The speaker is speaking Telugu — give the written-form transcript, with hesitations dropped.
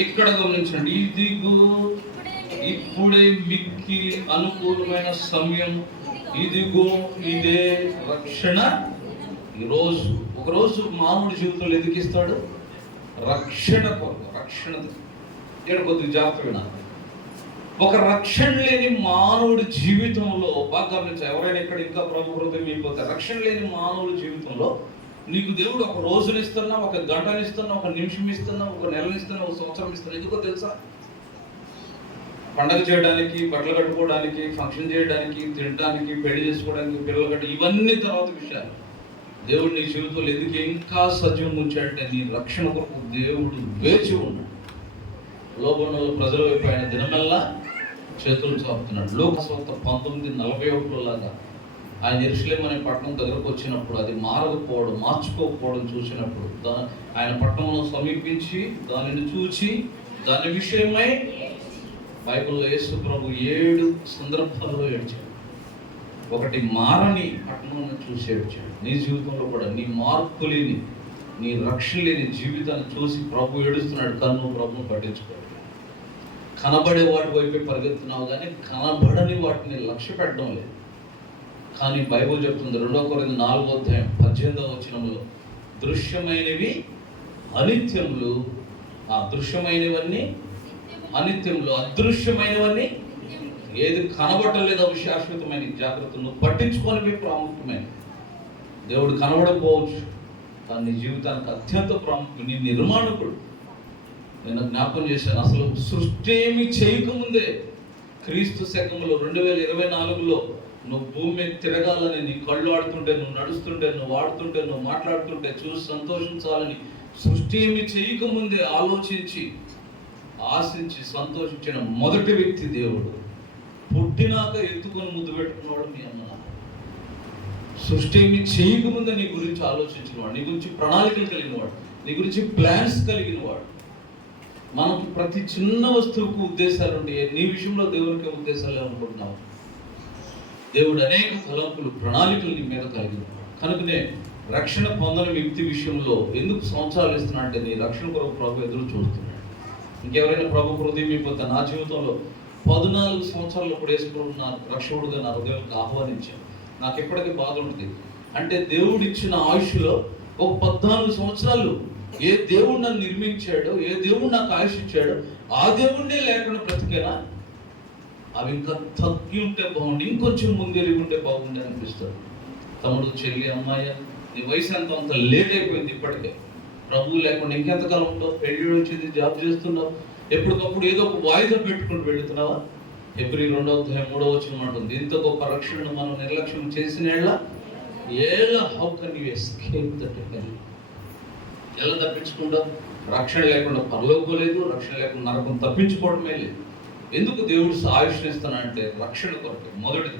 ఇక్కడ గమనించండి, ఇదిగో ఇప్పుడే మిక్కిలి అనుకూలమైన సమయం, ఇదిగో ఇదే రక్షణ. ఈరోజు ఒకరోజు మానవుడి జీవితంలో ఎందుకు ఇస్తాడు? రక్షణ కొరకు. రక్షణ ఇక్కడ కొద్దిగా జాగ్రత్త వినాలి. ఒక రక్షణ లేని మానవుడి జీవితంలో బాగా గమనించాలి. ఎవరైనా ఇక్కడ ఇంకా ప్రభు హృదయం అయిపోతారు. రక్షణ లేని మానవుడి జీవితంలో నీకు దేవుడు ఒక రోజుని ఇస్తున్నా, ఒక గంటని ఇస్తున్నా, ఒక నిమిషం ఇస్తున్నా, ఒక నెలని ఇస్తున్నా, ఒక సంవత్సరం ఇస్తున్నా. ఎందుకో తెలుసా? పండగ చేయడానికి, బట్టలు కట్టుకోవడానికి, ఫంక్షన్ చేయడానికి, తినడానికి, పెళ్లి చేసుకోవడానికి, పిల్లలు కట్టి, ఇవన్నీ తర్వాత విషయాలు. దేవుడు నీ జీవితంలో ఎందుకు ఇంకా సజీవం ఉంచాడంటే నీ రక్షణ కొరకు దేవుడు వేచి ఉన్నాడు. లోబడిన ప్రజల వైపు ఆయన దినమల్లా చేతులు చాపుతున్నాడు. లోకస్వార్త 19:41 లాగా ఆయన యెరూషలేము అనే పట్టణం దగ్గరకు వచ్చినప్పుడు అది మార్చుకోకపోవడం చూసినప్పుడు ఆయన పట్టణంలో సమీపించి దానిని చూచి దాని విషయమై బైబిల్లో యేసు ప్రభు 7 సందర్భాల్లో ఏడ్చాడు. ఒకటి, మారని పట్టణాన్ని చూసి ఏడ్చాడు. నీ జీవితంలో కూడా నీ మార్పు లేని, నీ రక్షణ లేని జీవితాన్ని చూసి ప్రభు ఏడుస్తున్నాడు. ప్రభును పట్టించుకోవాలి. కనబడే వాటి వైపే పరిగెత్తున్నావు కానీ కనబడని వాటిని లక్ష్య పెట్టడం లేదు. కానీ బైబిల్ చెప్తుంది 2 కొరింథీ 4:18 దృశ్యమైనవి అనిత్యములు, ఆ దృశ్యమైనవన్నీ అనిత్యములు, అదృశ్యమైనవన్నీ ఏది కనబడలేదు అవి శాశ్వతమైన. జాగ్రత్త, నువ్వు పట్టించుకోనివి ప్రాముఖ్యమైన. దేవుడు కనబడకపోవచ్చు కానీ నీ జీవితానికి అత్యంత ప్రాముఖ్యం. నీ నిర్మాణకుడు. నేను జ్ఞాపకం చేశాను, అసలు సృష్టి ఏమి చేయకముందే క్రీస్తు శకంలో 2024లో నువ్వు భూమి మీద తిరగాలని, నీ కళ్ళు ఆడుతుంటే, నువ్వు నడుస్తుంటే, నువ్వు ఆడుతుంటే, నువ్వు మాట్లాడుతుంటే చూసి సంతోషించాలని సృష్టి ఏమి చేయకముందే ఆలోచించి ఆశించి సంతోషించిన మొదటి వ్యక్తి దేవుడు. పుట్టినాక ఎత్తుకొని ముద్దు పెట్టుకున్నాడు మీ అన్న. సృష్టి ఏమి చేయకముందే నీ గురించి ఆలోచించినవాడు, నీ గురించి ప్రణాళికలు కలిగినవాడు, నీ గురించి ప్లాన్స్ కలిగినవాడు. మనకు ప్రతి చిన్న వస్తువుకు ఉద్దేశాలు ఉంటాయి. నీ విషయంలో దేవునికి ఉద్దేశాలు అనుకుంటున్నావు. దేవుడు అనేక తలంపులు, ప్రణాళికలు నీ మీద కలిగినవాడు. కనుకనే రక్షణ పొందని వ్యక్తి విషయంలో ఎందుకు సంవత్సరాలు ఇస్తున్నా అంటే నీ రక్షణ కొరకు ప్రభు ఎదురు చూస్తున్నాడు. ఇంకెవరైనా ప్రభు హృదయం అయిపోతే, నా జీవితంలో 14 సంవత్సరాలు కూడా యేసుప్రభువు నా రక్షకుడుగా నా హృదయానికి ఆహ్వానించాను. నాకు ఎప్పటికీ బాధ ఉంటుంది. అంటే దేవుడు ఇచ్చిన ఆయుష్లో ఒక 14 సంవత్సరాలు ఏ దేవుడు నన్ను నిర్మించాడో, ఏ దేవుడు నాకు ఆయుష్ ఇచ్చాడో ఆ దేవుడినే లేకుండా బ్రతికేనా? అవి ఇంకా తగ్గి ఉంటే బాగుండి, ఇంకొంచెం ముందెరిగి ఉంటే బాగుండి అనిపిస్తుంది. తమ్ముడు, చెల్లి, అమ్మాయి, నీ వయసు అంత లేట్ అయిపోయింది. ఇప్పటికే ప్రభువు లేకుండా ఇంకెంతకాలం ఉంటావు? పెళ్లి వచ్చింది, జాబ్ చేస్తున్నావు, ఎప్పటికప్పుడు ఏదో ఒక వాయిదా పెట్టుకుంటూ వెళుతున్నావా? Hebrew 2:3 అంటుంది, ఇంత గొప్ప రక్షణను మనం నిర్లక్ష్యం చేసిన how can you escape that hell? ఎలా తప్పించుకుంటాం? రక్షణ లేకుండా పరలోకం లేదు, రక్షణ లేకుండా నరకం తప్పించుకోవడమే లేదు. ఎందుకు దేవుడు ఆయుష్నిస్తానంటే రక్షణ కొరకు. మొదటిది